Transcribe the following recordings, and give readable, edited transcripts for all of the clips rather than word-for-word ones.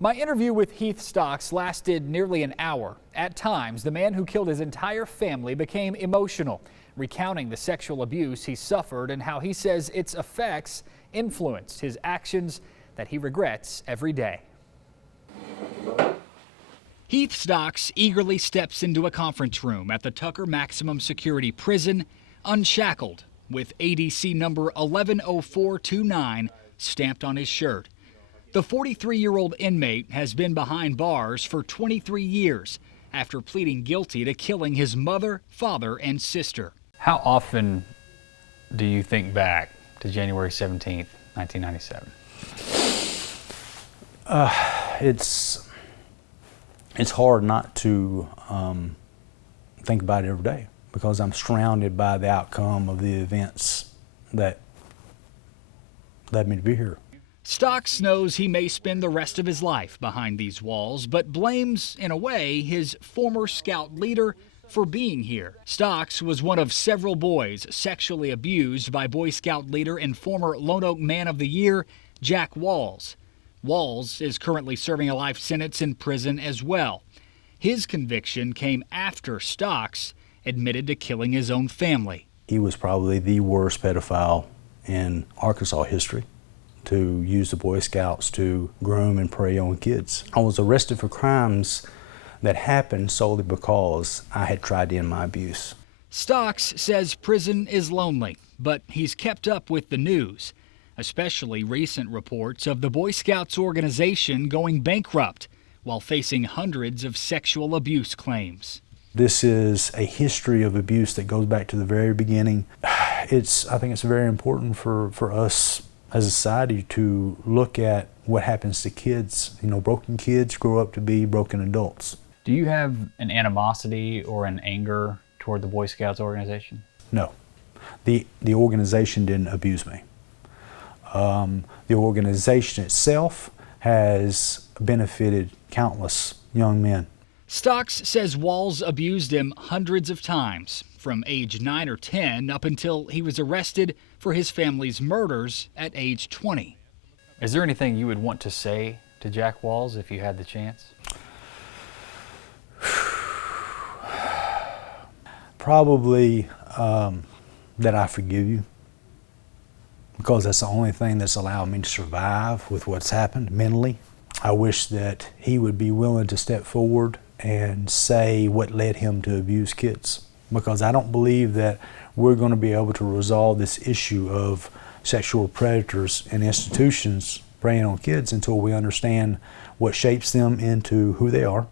My interview with Heath Stocks lasted nearly an hour. At times, the man who killed his entire family became emotional, recounting the sexual abuse he suffered and how he says its effects influenced his actions that he regrets every day. Heath Stocks eagerly steps into a conference room at the Tucker Maximum Security Prison, unshackled, with ADC number 110429 stamped on his shirt. The 43-year-old inmate has been behind bars for 23 years after pleading guilty to killing his mother, father, and sister. How often do you think back to January 17th, 1997? It's hard not to think about it every day because I'm surrounded by the outcome of the events that led me to be here. Stocks knows he may spend the rest of his life behind these walls, but blames, in a way, his former scout leader for being here. Stocks was one of several boys sexually abused by Boy Scout leader and former Lonoke Man of the Year, Jack Walls. Walls is currently serving a life sentence in prison as well. His conviction came after Stocks admitted to killing his own family. He was probably the worst pedophile in Arkansas history, to use the Boy Scouts to groom and prey on kids. I was arrested for crimes that happened solely because I had tried to end my abuse. Stocks says prison is lonely, but he's kept up with the news, especially recent reports of the Boy Scouts organization going bankrupt while facing hundreds of sexual abuse claims. This is a history of abuse that goes back to the very beginning. I think it's very important for us as a society to look at what happens to kids. You know, broken kids grow up to be broken adults. Do you have an animosity or an anger toward the Boy Scouts organization? No. The organization didn't abuse me. The organization itself has benefited countless young men. Stocks says Walls abused him hundreds of times, from age 9 or 10 up until he was arrested for his family's murders at age 20. Is there anything you would want to say to Jack Walls if you had the chance? Probably that I forgive you, because that's the only thing that's allowed me to survive with what's happened mentally. I wish that he would be willing to step forward and say what led him to abuse kids, because I don't believe that we're going to be able to resolve this issue of sexual predators in institutions preying on kids until we understand what shapes them into who they are.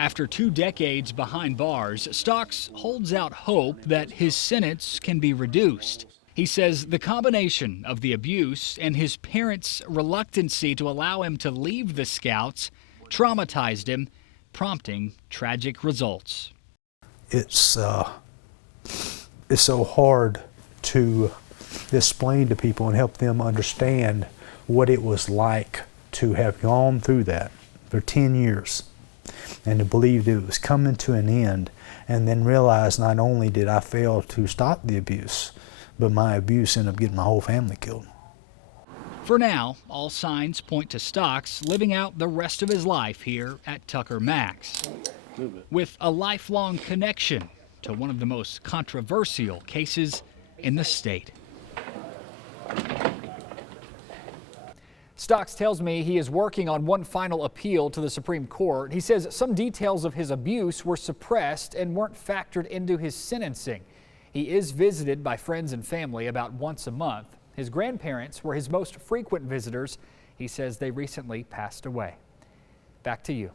After 2 decades behind bars, Stocks holds out hope that his sentence can be reduced. He says the combination of the abuse and his parents' reluctancy to allow him to leave the Scouts traumatized him, prompting tragic results. It's so hard to explain to people and help them understand what it was like to have gone through that for 10 years and to believe that it was coming to an end, and then realize not only did I fail to stop the abuse, but my abuse ended up getting my whole family killed. For now, all signs point to Stocks living out the rest of his life here at Tucker Max, with a lifelong connection to one of the most controversial cases in the state. Stocks tells me he is working on one final appeal to the Supreme Court. He says some details of his abuse were suppressed and weren't factored into his sentencing. He is visited by friends and family about once a month. His grandparents were his most frequent visitors. He says they recently passed away. Back to you.